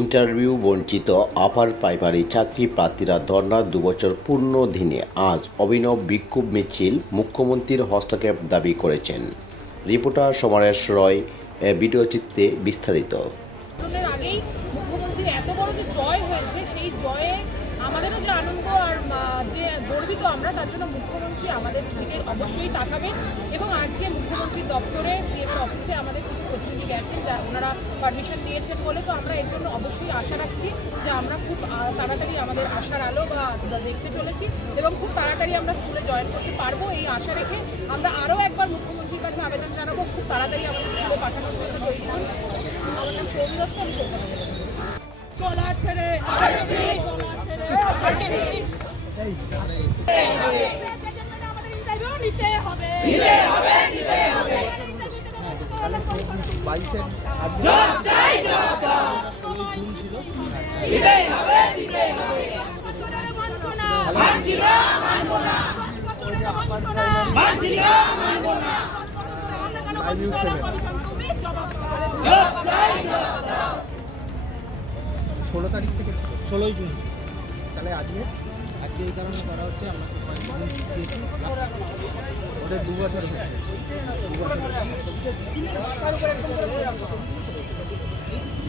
Interview বঞ্চিত upper primary চাকরি প্রার্থীরা ধর্নার দুবছর পূর্ণ দিনে আজ অভিনব বিক্ষোভ মিছিল মুখ্যমন্ত্রীর হস্তক্ষেপ দাবি করেছেন। রিপোর্টার সমরেশ রয় এ, ভিডিও চিত্রে বিস্তারিত। আগেই মুখ্যমন্ত্রীর এত বড় যে জয় হয়েছে সেই জয়ে গর্বিত আমরা তার জন্য মুখ্যমন্ত্রী আমাদের দিকে অবশ্যই তাকাবেন এবং আজকে মুখ্যমন্ত্রীর দপ্তরে সিএম অফিসে আমাদের কিছু প্রতিনিধি গেছেন যা ওনারা পারমিশন দিয়েছেন বলে তো আমরা এর জন্য অবশ্যই আশা রাখছি যে আমরা খুব তাড়াতাড়ি আমাদের আশার আলো বা দেখতে চলেছি এবং খুব তাড়াতাড়ি আমরা স্কুলে জয়েন করতে পারব এই আশা রেখে। আমরা আরও একবার মুখ্যমন্ত্রীর কাছে আবেদন জানাব খুব তাড়াতাড়ি আমাদের স্কুলে পাঠানোর জন্য তৈরি হন। আমার নাম সৌমি দত্ত আমি কলকাতা। চলা ছেড়ে চলা ছেড়ে। হবে বাইশের ষোলো তারিখ থেকে ষোলোই জুন। তাহলে আজকে? আজকে এই কারণে করা হচ্ছে আমরা কয়েকদিন দু বছর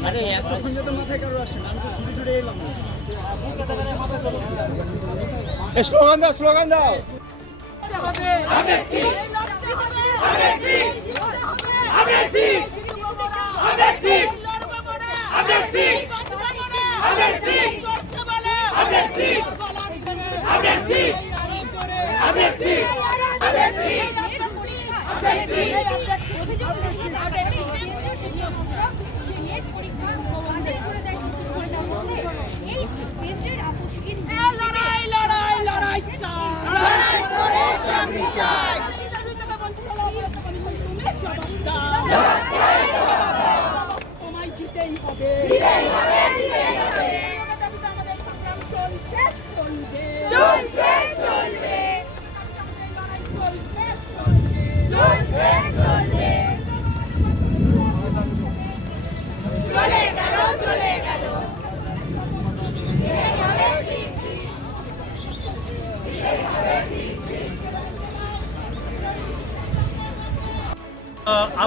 আরে এতক্ষণ যত মাথায় কারও আসে না আমি তো ছুটে ছুটে এলাম। স্লোগান দাও স্লোগান দাও। হবে।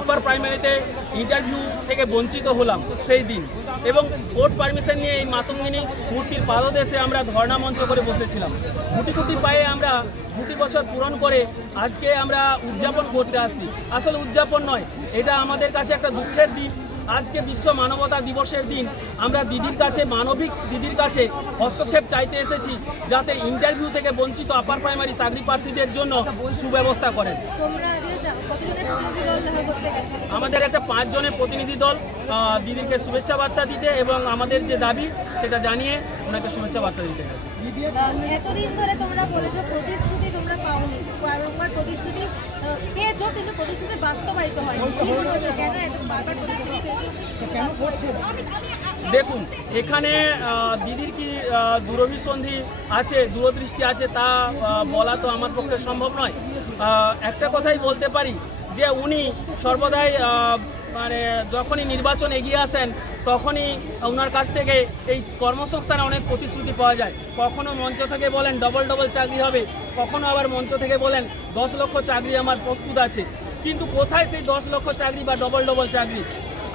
আপার প্রাইমারিতে ইন্টারভিউ থেকে বঞ্চিত হলাম সেই দিন। এবং কোর্ট পারমিশন নিয়ে এই মাতঙ্গিনী মূর্তির পাদদেশে আমরা ধর্ণা মঞ্চ করে বসেছিলাম। গুটি গুটি পায়ে আমরা দুটি বছর পূরণ করে আজকে আমরা উদযাপন করতে আসছি। আসলে উদযাপন নয়, এটা আমাদের কাছে একটা দুঃখের দিন। আজকে বিশ্ব মানবতা দিবসের দিন। আমরা দিদির কাছে মানবিক দিদির কাছে হস্তক্ষেপ চাইতে এসেছি যাতে ইন্টারভিউ থেকে বঞ্চিত আপার প্রাইমারি চাকরি প্রার্থীদের জন্য সুব্যবস্থা করেন। আমাদের একটা পাঁচ জনের প্রতিনিধি দল দিদিকে শুভেচ্ছা বার্তা দিতে এবং আমাদের যে দাবি সেটা জানিয়ে ওনাকে শুভেচ্ছা বার্তা দিতে গেছে। এতদিন ধরে তোমরা বলেছ প্রতিশ্রুতি তোমরা পাওনি প্রতিশ্রুতি প্রতিশ্রুতি বাস্তবায়িত হয়নি কি হচ্ছে? কেন এত বারবার প্রতিশ্রুতি কেন করছে? দেখুন এখানে দিদির কি দূরভিসন্ধি আছে দূরদৃষ্টি আছে তা বলা তো আমার পক্ষে সম্ভব নয়। একটা কথাই বলতে পারি যে উনি সর্বদাই মানে যখনই নির্বাচন এগিয়ে আসেন তখনই ওনার কাছ থেকে এই কর্মসংস্থানে অনেক প্রতিশ্রুতি পাওয়া যায়। কখনো মঞ্চ থেকে বলেন ডবল ডবল চাকরি হবে। কখনো আবার মঞ্চ থেকে বলেন দশ লক্ষ চাকরি আমার প্রস্তুত আছে। কিন্তু কোথায় সেই দশ লক্ষ চাকরি বা ডবল ডবল চাকরি?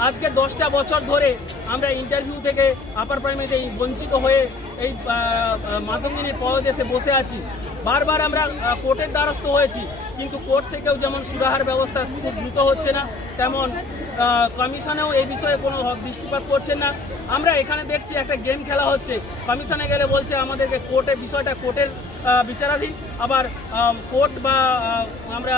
আজকে দশটা বছর ধরে আমরা ইন্টারভিউ থেকে আপার প্রাইমারিতে বঞ্চিত হয়ে এই মাতঙ্গিনীর পদদেশে বসে আছি। বারবার আমরা কোর্টের দ্বারস্থ হয়েছি, কিন্তু কোর্ট থেকেও যেমন সুরাহার ব্যবস্থা খুব দ্রুত হচ্ছে না, তেমন কমিশনেও এই বিষয়ে কোনো দৃষ্টিপাত করছেন না। আমরা এখানে দেখছি একটা গেম খেলা হচ্ছে। কমিশনে গেলে বলছে আমাদেরকে কোর্টের বিষয়টা কোর্টের বিচারাধীন। আবার কোর্ট বা আমরা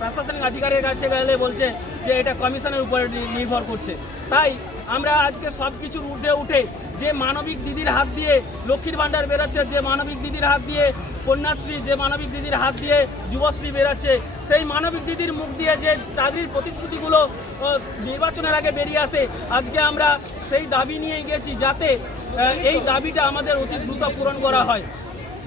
প্রশাসনিক আধিকারিকের কাছে গেলে বলছে যে এটা কমিশনের উপরে নির্ভর করছে। তাই আমরা আজকে সব কিছুর ঊর্ধ্বে উঠে যে মানবিক দিদির হাত দিয়ে লক্ষ্মীর ভাণ্ডার বেরোচ্ছে, যে মানবিক দিদির হাত দিয়ে কন্যাশ্রী, যে মানবিক দিদির হাত দিয়ে যুবশ্রী বেরোচ্ছে, সেই মানবিক দিদির মুখ দিয়ে যে চাকরির প্রতিশ্রুতিগুলো নির্বাচনের আগে বেরিয়ে আসে, আজকে আমরা সেই দাবি নিয়ে গেছি যাতে এই দাবিটা আমাদের অতি দ্রুত পূরণ করা হয়।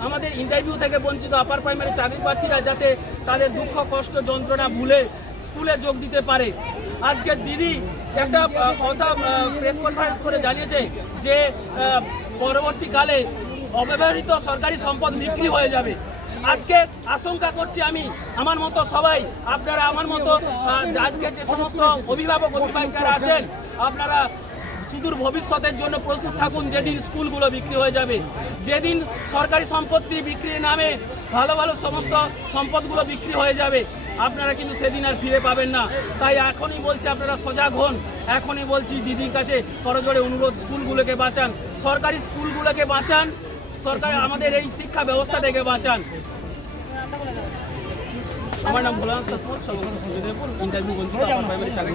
আমাদের ইন্টারভিউ থেকে বঞ্চিত আপার প্রাইমারি চাকরি প্রার্থীরা যাতে তাদের দুঃখ, কষ্ট, যন্ত্রণা ভুলে স্কুলে যোগ দিতে পারে। আজকে দিদি একটা কথা প্রেস কনফারেন্স করে জানিয়েছে যে পরবর্তীকালে অব্যবহৃত সরকারি সম্পদ বিক্রি হয়ে যাবে। আজকে আশঙ্কা করছি আমি, আমার মতো সবাই, আপনারা আমার মতো আজকে যে সমস্ত অভিভাবক, অভিভাবিকারা আছেন, আপনারা সুদূর ভবিষ্যতের জন্য প্রস্তুত থাকুন যেদিন স্কুলগুলো বিক্রি হয়ে যাবে। যেদিন সরকারি সম্পত্তি বিক্রির নামে ভালো ভালো সমস্ত সম্পদগুলো বিক্রি হয়ে যাবে, আপনারা কিন্তু সেদিন আর ফিরে পাবেন না। তাই এখনই বলছি আপনারা সজাগ হন। এখনই বলছি দিদির কাছে করজোড়ে অনুরোধ, স্কুলগুলোকে বাঁচান। সরকারি স্কুলগুলোকে বাঁচান। সরকার আমাদের এই শিক্ষা ব্যবস্থা থেকে বাঁচান। আমার নাম ভোলানাথ শাসমল ইন্টারভিউ বলছি আমার চাকরি